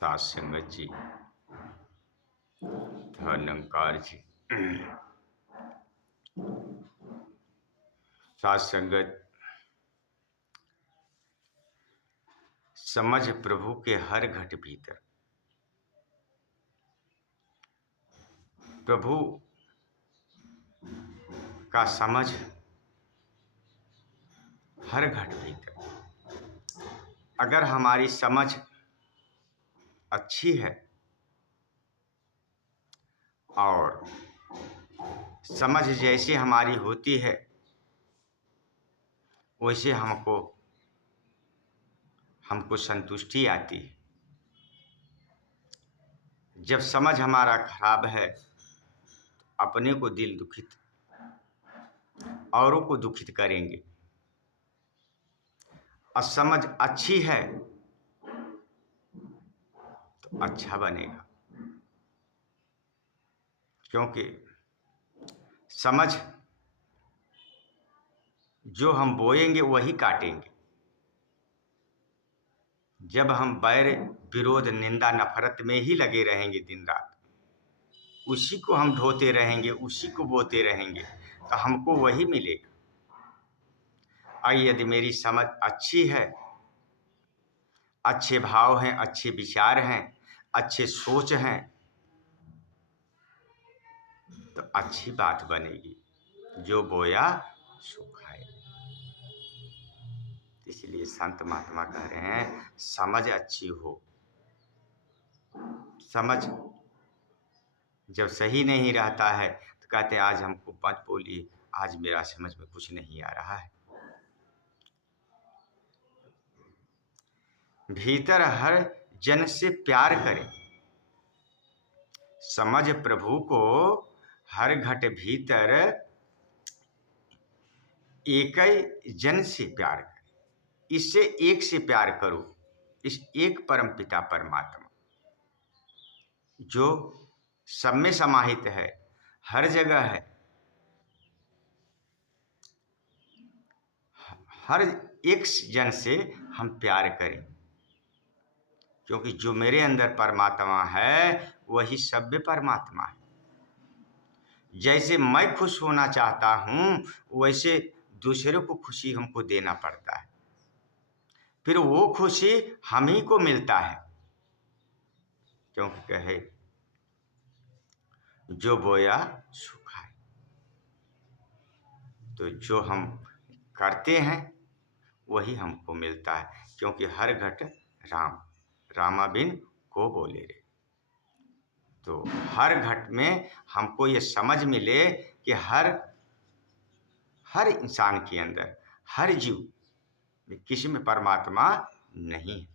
सात संगत जी, धनंकार जी, सात संगत समझ प्रभु के हर घट भीतर। प्रभु का समझ हर घट भीतर। अगर हमारी समझ अच्छी है और समझ जैसी हमारी होती है वैसे हमको संतुष्टि आती है। जब समझ हमारा खराब है अपने को दिल दुखित, औरों को दुखित करेंगे। और समझ अच्छी है तो अच्छा बनेगा, क्योंकि समझ जो हम बोएंगे वही काटेंगे। जब हम बैर विरोध निंदा नफरत में ही लगे रहेंगे दिन रात, उसी को हम ढोते रहेंगे, उसी को बोते रहेंगे, तो हमको वही मिलेगा। और यदि मेरी समझ अच्छी है, अच्छे भाव हैं, अच्छे विचार हैं, अच्छे सोच हैं, तो अच्छी बात बनेगी। जो बोया सो खाए। इसलिए संत महात्मा कह रहे हैं समझ अच्छी हो। समझ जब सही नहीं रहता है तो कहते आज हमको मत बोलिए, आज मेरा समझ में कुछ नहीं आ रहा है। भीतर हर जन से प्यार करें। समझ प्रभु को हर घट भीतर एक ही जन से प्यार करें। इससे एक से प्यार करो, इस एक परम पिता परमात्मा जो सब में समाहित है, हर जगह है, हर एक जन से हम प्यार करें, क्योंकि जो मेरे अंदर परमात्मा है वही सब में परमात्मा है। जैसे मैं खुश होना चाहता हूं वैसे दूसरे को खुशी हमको देना पड़ता है, फिर वो खुशी हम ही को मिलता है। क्योंकि कहे जो बोया सो खाए। तो जो हम करते हैं वही हमको मिलता है, क्योंकि हर घट राम, रामा बिन को बोले रे। तो हर घट में हमको ये समझ मिले कि हर इंसान के अंदर, हर जीव में किसी में परमात्मा नहीं है।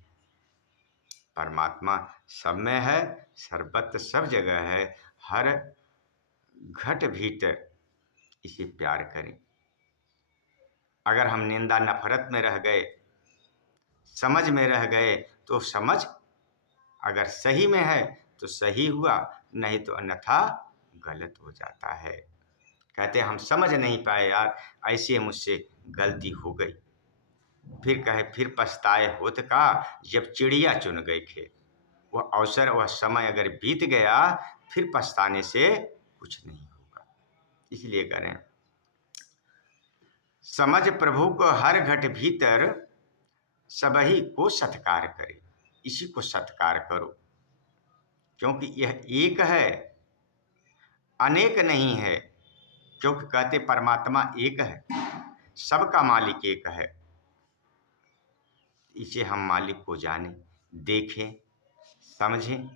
परमात्मा सब में है, सर्वत्र सब जगह है, हर घट भीतर इसे प्यार करें। अगर हम निंदा नफरत में रह गए, समझ में रह गए, तो समझ अगर सही में है तो सही हुआ, नहीं तो अन्यथा गलत हो जाता है। कहते हम समझ नहीं पाए यार, ऐसे मुझसे गलती हो गई। फिर कहे फिर पछताए होत का, जब चिड़िया चुन गई खेत। वह अवसर, वह समय अगर बीत गया फिर पछताने से कुछ नहीं होगा। इसलिए करें समझ प्रभु को हर घट भीतर सबही को सत्कार करे। इसी को सत्कार करो, क्योंकि यह एक है, अनेक नहीं है। क्योंकि कहते परमात्मा एक है, सबका मालिक एक है। इसे हम मालिक को जानें, देखें, समझें।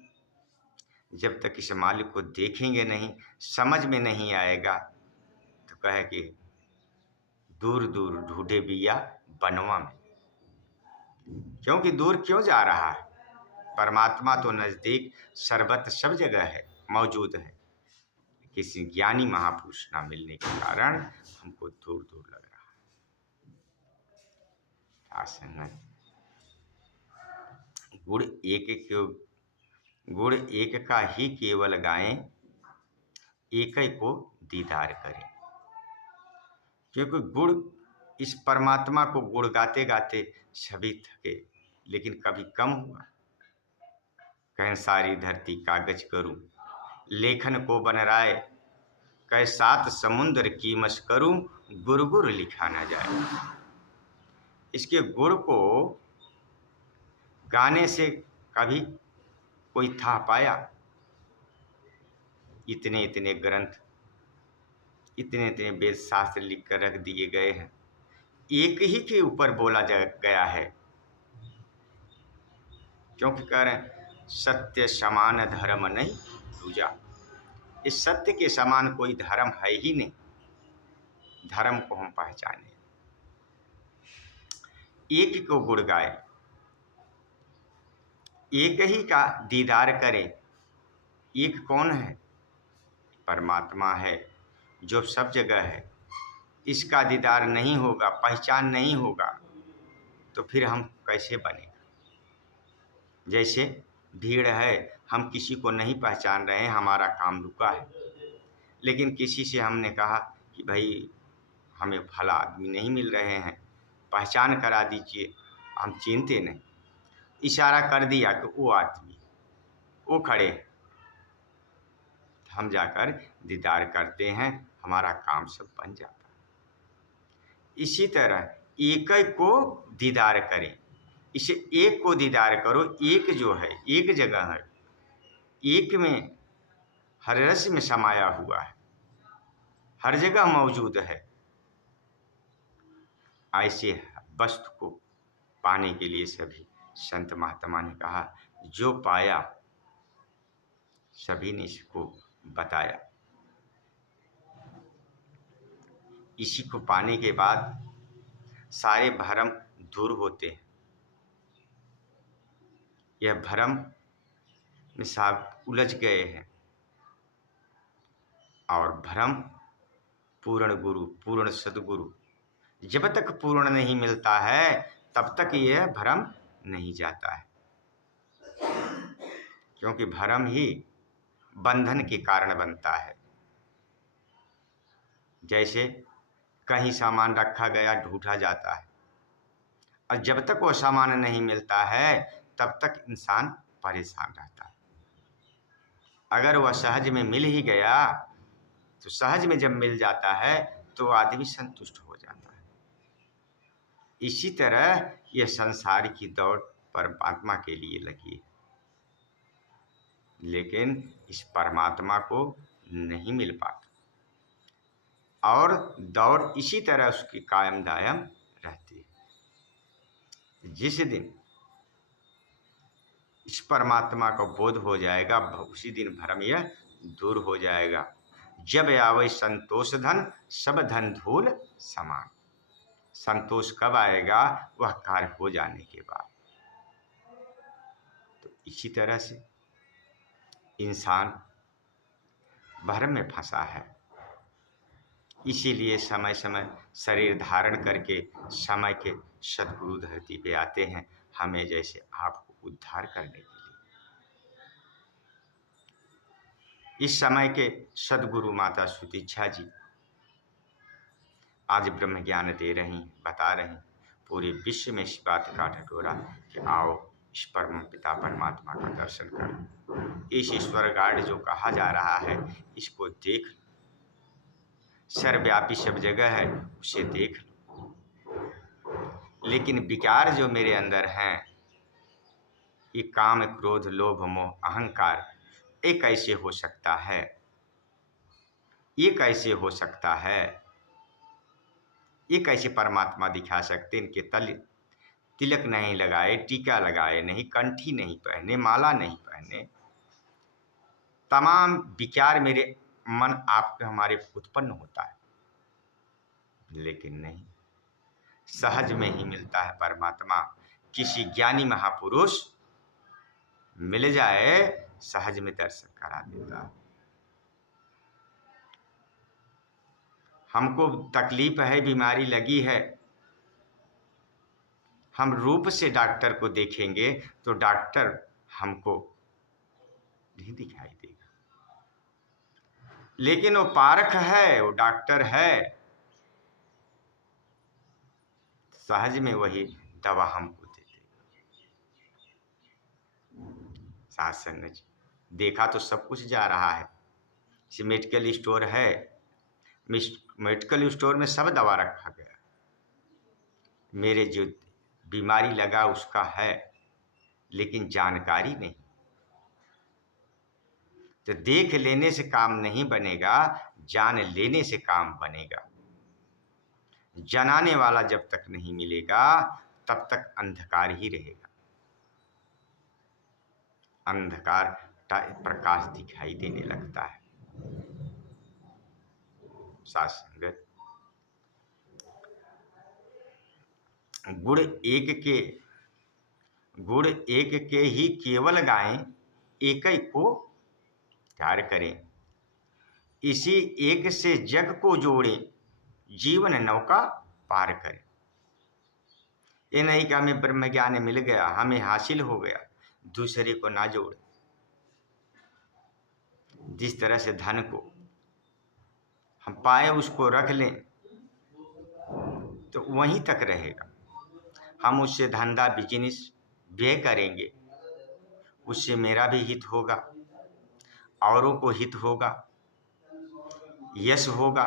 जब तक इस मालिक को देखेंगे नहीं, समझ में नहीं आएगा, तो कहे कि दूर दूर ढूंढे बिया बनवा में। क्योंकि दूर क्यों जा रहा है? परमात्मा तो नजदीक सर्वत्र सब जगह है, मौजूद है। किसी ज्ञानी महापुरुष ना मिलने के कारण हमको दूर दूर लग रहा है। आसंगत गुड़ एक का ही केवल गाएं, एक ही को दीदार करें। क्योंकि गुड़, इस परमात्मा को गुड़ गाते गाते सभी थके, लेकिन कभी कम हुआ। कह सारी धरती कागज करूं, लेखन को बन राय, कह सात समुद्र कीमस करूं, गुर गुर लिखा न जाए। इसके गुण को गाने से कभी कोई था पाया? इतने इतने ग्रंथ, इतने इतने वेद शास्त्र लिख कर रख दिए गए हैं, एक ही के ऊपर बोला गया है। क्योंकि कह रहे हैं सत्य समान धर्म नहीं दूजा। इस सत्य के समान कोई धर्म है ही नहीं। धर्म को हम पहचाने, एक को गुण गाए, एक ही का दीदार करें। एक कौन है? परमात्मा है जो सब जगह है। इसका दीदार नहीं होगा, पहचान नहीं होगा, तो फिर हम कैसे बनेगा? जैसे भीड़ है, हम किसी को नहीं पहचान रहे हैं, हमारा काम रुका है, लेकिन किसी से हमने कहा कि भाई हमें फला आदमी नहीं मिल रहे हैं, पहचान करा दीजिए, हम चिनते नहीं, इशारा कर दिया कि वो आदमी वो खड़े हैं, हम जाकर दीदार करते हैं, हमारा काम सब बन जाता है। इसी तरह एक को दीदार करें, इसे एक को दीदार करो। एक जो है एक जगह है, एक में हर रस में समाया हुआ है, हर जगह मौजूद है। ऐसे वस्तु को पाने के लिए सभी संत महात्मा ने कहा, जो पाया सभी ने इसको बताया। इसी को पाने के बाद सारे भ्रम दूर होते हैं। यह भ्रम में सब उलझ गए हैं, और भ्रम पूर्ण गुरु, पूर्ण सदगुरु जब तक पूर्ण नहीं मिलता है तब तक यह भ्रम नहीं जाता है। क्योंकि भ्रम ही बंधन के कारण बनता है। जैसे कहीं सामान रखा गया, ढूंढा जाता है, और जब तक वो सामान नहीं मिलता है तब तक इंसान परेशान रहता है। अगर वह सहज में मिल ही गया तो सहज में जब मिल जाता है तो आदमी संतुष्ट हो जाता है। इसी तरह यह संसार की दौड़ परमात्मा के लिए लगी है, लेकिन इस परमात्मा को नहीं मिल पाता, और दौड़ इसी तरह उसकी कायम दायम रहती है। जिस दिन इस परमात्मा का बोध हो जाएगा, उसी दिन भ्रम यह दूर हो जाएगा। जब आवे संतोष धन, सब धन धूल समान। संतोष कब आएगा? वह कार्य हो जाने के बाद। तो इसी तरह से इंसान भ्रम में फंसा है। इसीलिए समय समय शरीर धारण करके समय के सद्गुरु धरती पे आते हैं, हमें जैसे आपको उद्धार करने के लिए। इस समय के सद्गुरु माता सुतीक्षा जी आज ब्रह्म ज्ञान दे रही, बता रही, पूरे विश्व में इस बात का ढटोरा कि आओ इस परम पिता परमात्मा का दर्शन करो। इस ईश्वर गार्ड जो कहा जा रहा है, इसको देख लो, सर्वव्यापी सब जगह है, उसे देख लो। लेकिन विकार जो मेरे अंदर हैं, ये काम क्रोध लोभ मोह अहंकार, ये कैसे हो सकता है? ये कैसे हो सकता है? ये कैसे परमात्मा दिखा सकते? इनके तिलक नहीं लगाए, टीका लगाए नहीं, कंठी नहीं पहने, माला नहीं पहने, तमाम विचार मेरे मन आपके हमारे उत्पन्न होता है, लेकिन नहीं, सहज में ही मिलता है परमात्मा। किसी ज्ञानी महापुरुष मिल जाए, सहज में दर्शन करा देता है। हमको तकलीफ है, बीमारी लगी है, हम रूप से डॉक्टर को देखेंगे तो डॉक्टर हमको नहीं दिखाई देगा, लेकिन वो पारख है, वो डॉक्टर है, सहज में वही दवा हमको दे देगा। साथ संगत देखा तो सब कुछ जा रहा है। जैसे मेडिकल स्टोर है, मेडिकल स्टोर में सब दवा रखा गया, मेरे जो बीमारी लगा उसका है, लेकिन जानकारी नहीं। तो देख लेने से काम नहीं बनेगा, जान लेने से काम बनेगा। जनाने वाला जब तक नहीं मिलेगा तब तक अंधकार ही रहेगा। अंधकार प्रकाश दिखाई देने लगता है। साथ संगत गुण एक के ही केवल गाएं, एक ही को प्यार करें। इसी एक से जग को जोड़ें, जीवन नौका पार करें। ये नहीं कि हमें ब्रह्म ज्ञान मिल गया, हमें हासिल हो गया, दूसरे को ना जोड़े। जिस तरह से धन को हम पाए उसको रख लें तो वहीं तक रहेगा। हम उससे धंधा बिजनेस व्यय करेंगे, उससे मेरा भी हित होगा, औरों को हित होगा, यश होगा।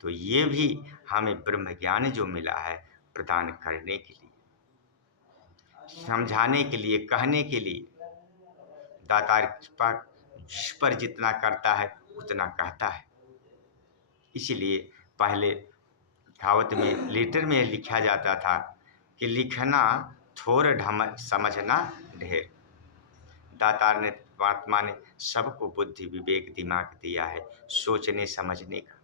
तो ये भी हमें ब्रह्म ज्ञान जो मिला है प्रदान करने के लिए, समझाने के लिए, कहने के लिए। दातार जिस पर जितना करता है उतना कहता है। इसलिए पहले कहावत में, लेटर में लिखा जाता था कि लिखना थोर समझना ढेर। दातार ने, परमात्मा ने सबको बुद्धि विवेक दिमाग दिया है सोचने समझने का,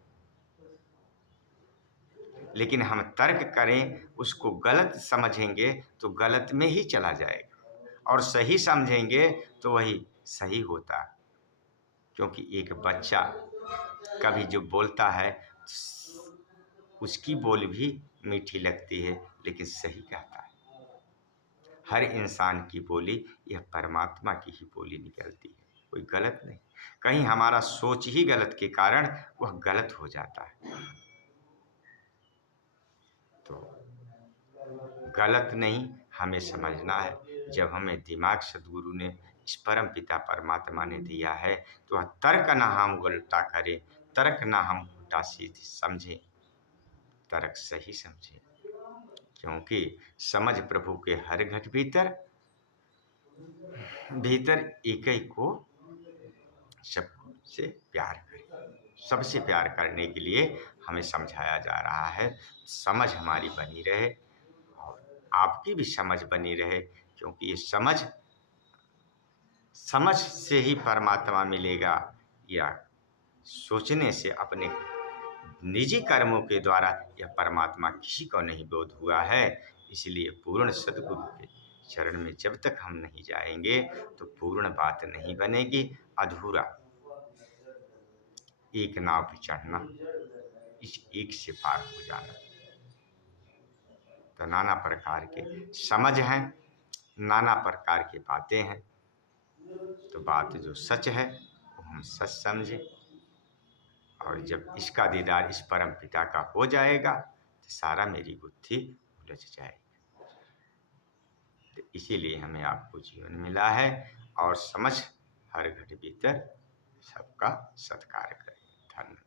लेकिन हम तर्क करें, उसको गलत समझेंगे तो गलत में ही चला जाएगा, और सही समझेंगे तो वही सही होता है। क्योंकि एक बच्चा कभी जो बोलता है उसकी बोल भी मीठी लगती है, लेकिन सही कहता है। हर इंसान की बोली यह परमात्मा की ही बोली निकलती है, कोई गलत नहीं। कहीं हमारा सोच ही गलत के कारण वह गलत हो जाता है। तो गलत नहीं, हमें समझना है। जब हमें दिमाग सदगुरु ने, इस परम पिता परमात्मा ने दिया है, तो वह तर्क ना हम उल्टा करें, तर्क ना हम उल्टा सीधी समझें, तर्क सही समझें। क्योंकि समझ प्रभु के हर घट भीतर एक ही को सबसे प्यार करें। सबसे प्यार करने के लिए हमें समझाया जा रहा है। समझ हमारी बनी रहे और आपकी भी समझ बनी रहे, क्योंकि ये समझ से ही परमात्मा मिलेगा, या सोचने से अपने निजी कर्मों के द्वारा यह परमात्मा किसी को नहीं बोध हुआ है। इसलिए पूर्ण सद्गुरु के चरण में जब तक हम नहीं जाएंगे तो पूर्ण बात नहीं बनेगी, अधूरा। एक नाव पे चढ़ना, इस एक से पार हो जाना। तो नाना प्रकार के समझ हैं, नाना प्रकार की बातें हैं। तो बात जो सच है वो हम सच समझें, और जब इसका दीदार इस परम पिता का हो जाएगा तो सारा मेरी बुद्धि उलझ जाएगी। तो इसीलिए हमें आपको जीवन मिला है, और समझ हर घड़ी भीतर सबका सत्कार करें। धन्यवाद।